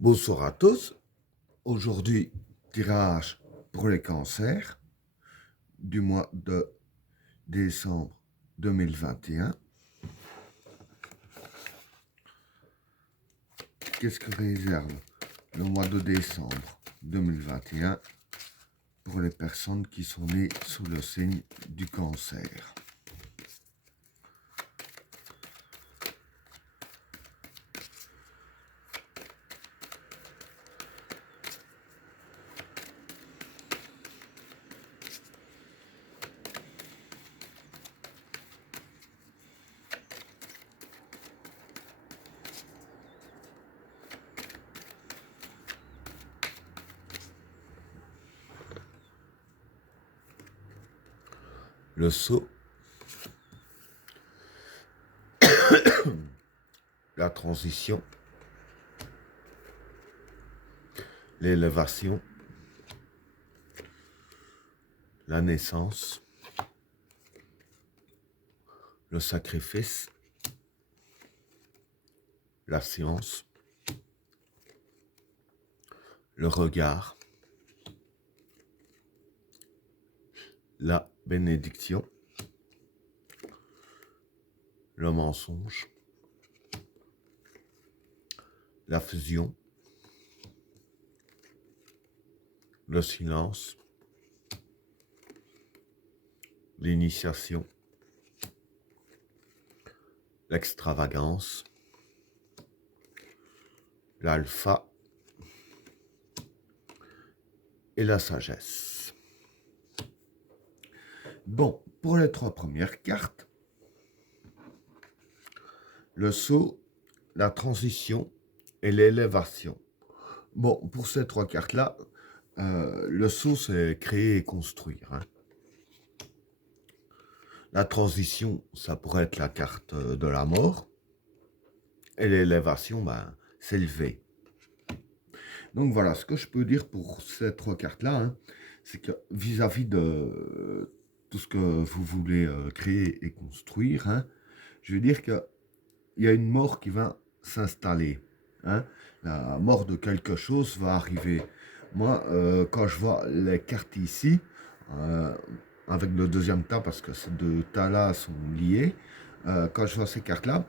Bonsoir à tous. Aujourd'hui, tirage pour les cancers du mois de décembre 2021. Qu'est-ce que réserve le mois de décembre 2021 pour les personnes qui sont nées sous le signe du cancer? Le sceau, la transition, l'élévation, la naissance, le sacrifice, la science, le regard, la bénédiction, le mensonge, la fusion, le silence, l'initiation, l'extravagance, l'alpha et la sagesse. Bon, pour les trois premières cartes, le sceau, la transition et l'élévation. Bon, pour ces trois cartes-là, le sceau, c'est créer et construire. La transition, ça pourrait être la carte de la mort. Et l'élévation, s'élever. Donc voilà, ce que je peux dire pour ces trois cartes-là, c'est que vis-à-vis de tout ce que vous voulez créer et construire, je veux dire qu'il y a une mort qui va s'installer. La mort de quelque chose va arriver. Moi, quand je vois les cartes ici, euh, avec le deuxième tas, parce que ces deux tas-là sont liés, quand je vois ces cartes-là,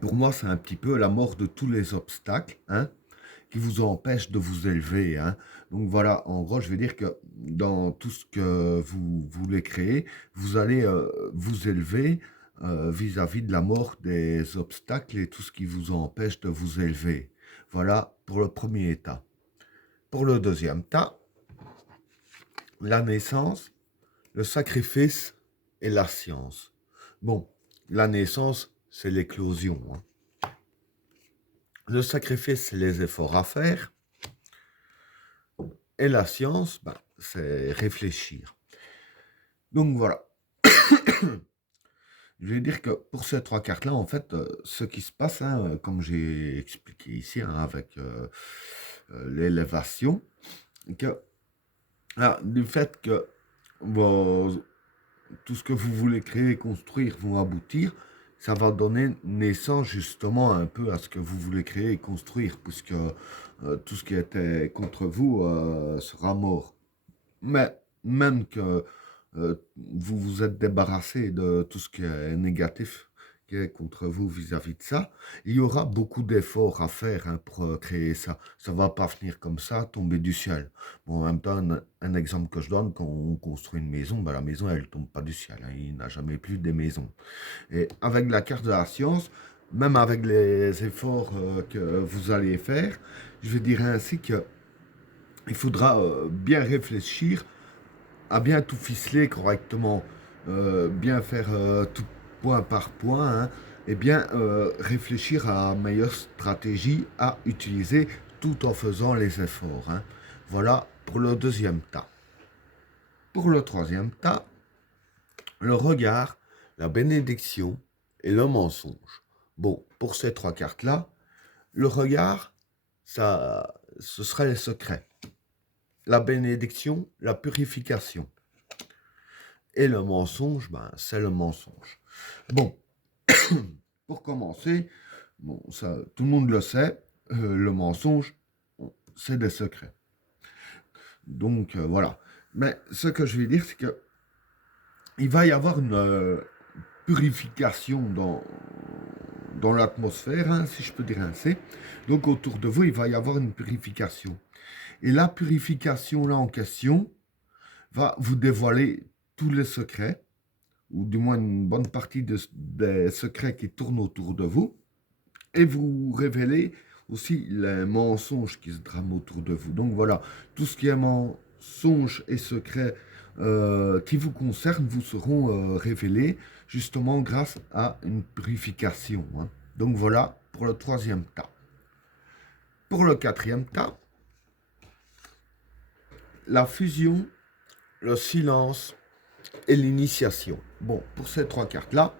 pour moi, c'est un petit peu la mort de tous les obstacles, qui vous empêchent de vous élever. Donc voilà, en gros, je vais dire que dans tout ce que vous voulez créer, vous allez vous élever vis-à-vis de la mort des obstacles et tout ce qui vous empêche de vous élever. Voilà pour le premier état. Pour le deuxième tas, la naissance, le sacrifice et la science. Bon, la naissance, c'est l'éclosion. Le sacrifice, c'est les efforts à faire. Et la science, c'est réfléchir. Donc voilà. Je vais dire que pour ces trois cartes-là, en fait, ce qui se passe, comme j'ai expliqué ici, avec l'élévation, que du fait que tout ce que vous voulez créer et construire vont aboutir, ça va donner naissance justement un peu à ce que vous voulez créer et construire, puisque tout ce qui était contre vous sera mort. Mais même que vous vous êtes débarrassé de tout ce qui est négatif qui est contre vous vis-à-vis de ça, il y aura beaucoup d'efforts à faire pour créer ça. Ça ne va pas venir comme ça, tomber du ciel. Bon, en même temps, un exemple que je donne, quand on construit une maison, la maison, elle ne tombe pas du ciel. Il n'a jamais plus des maisons. Et avec la carte de la science, même avec les efforts que vous allez faire, je vais dire ainsi que il faudra bien réfléchir à bien tout ficeler correctement, bien faire tout point par point, et bien réfléchir à une meilleure stratégie à utiliser tout en faisant les efforts. Voilà pour le deuxième tas. Pour le troisième tas, le regard, la bénédiction et le mensonge. Bon, pour ces trois cartes-là, le regard, ce serait les secrets. La bénédiction, la purification. Et le mensonge, c'est le mensonge. Bon, pour commencer, bon, ça, tout le monde le sait, le mensonge, c'est des secrets. Donc voilà. Mais ce que je vais dire, c'est que il va y avoir une purification dans l'atmosphère, hein, si je peux dire ainsi. Donc autour de vous, il va y avoir une purification. Et la purification là en question va vous dévoiler tous les secrets, ou du moins une bonne partie des secrets qui tournent autour de vous, et vous révéler aussi les mensonges qui se trament autour de vous. Donc voilà, tout ce qui est mensonges et secrets qui vous concernent vous seront révélés justement grâce à une purification, hein. Donc voilà pour le troisième tas. Pour le quatrième tas, la fusion, le silence et l'initiation. Bon, pour ces trois cartes-là,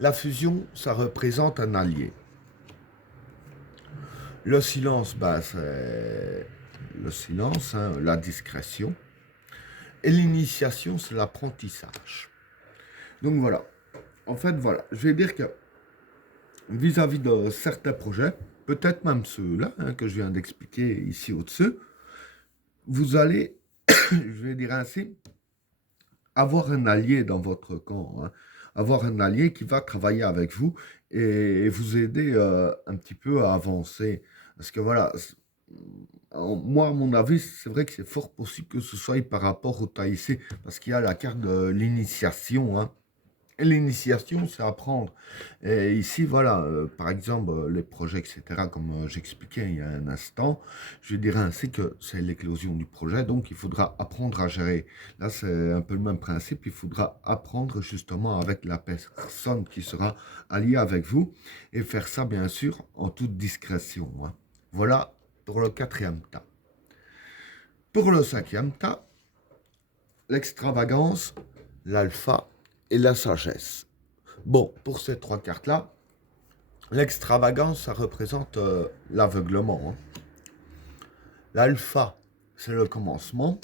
la fusion, ça représente un allié. Le silence, bah, c'est le silence, hein, la discrétion. Et l'initiation, c'est l'apprentissage. Donc voilà. En fait, voilà. Je vais dire que vis-à-vis de certains projets, peut-être même ceux-là, hein, que je viens d'expliquer ici au-dessus, vous allez, je vais dire ainsi, avoir un allié dans votre camp, hein. Avoir un allié qui va travailler avec vous et vous aider un petit peu à avancer. Parce que voilà, moi, à mon avis, c'est vrai que c'est fort possible que ce soit par rapport au Taïsé, parce qu'il y a la carte de l'initiation, hein. Et l'initiation, c'est apprendre. Et ici, voilà, par exemple, les projets, etc., comme j'expliquais il y a un instant, je dirais ainsi que c'est l'éclosion du projet, donc il faudra apprendre à gérer. Là, c'est un peu le même principe, il faudra apprendre justement avec la personne qui sera alliée avec vous, et faire ça, bien sûr, en toute discrétion, hein. Voilà pour le quatrième tas. Pour le cinquième tas, l'extravagance, l'alpha et la sagesse. Bon, pour ces trois cartes-là, l'extravagance, ça représente l'aveuglement, hein. L'alpha, c'est le commencement.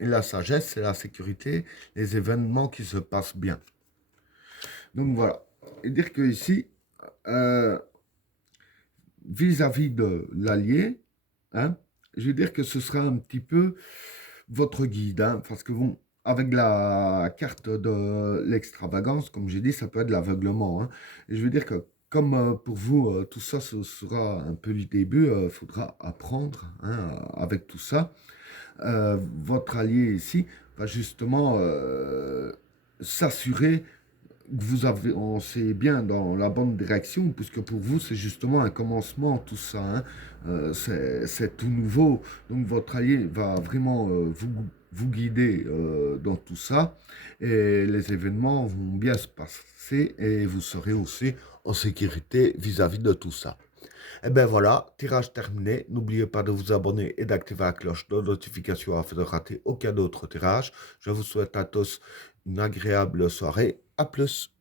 Et la sagesse, c'est la sécurité, les événements qui se passent bien. Donc voilà. Et dire que ici, vis-à-vis de l'allié, hein, je vais dire que ce sera un petit peu votre guide, hein, parce que bon, avec la carte de l'extravagance, comme j'ai dit, ça peut être l'aveuglement, hein. Et je veux dire que comme pour vous, tout ça, ce sera un peu du début, il faudra apprendre, hein, avec tout ça. Votre allié ici va justement s'assurer que vous avancez bien dans la bonne direction, puisque pour vous, c'est justement un commencement, tout ça, hein. C'est tout nouveau. Donc, votre allié va vraiment vous guider dans tout ça. Et les événements vont bien se passer et vous serez aussi en sécurité vis-à-vis de tout ça. Et bien voilà, tirage terminé. N'oubliez pas de vous abonner et d'activer la cloche de notification afin de rater aucun autre tirage. Je vous souhaite à tous une agréable soirée. À plus.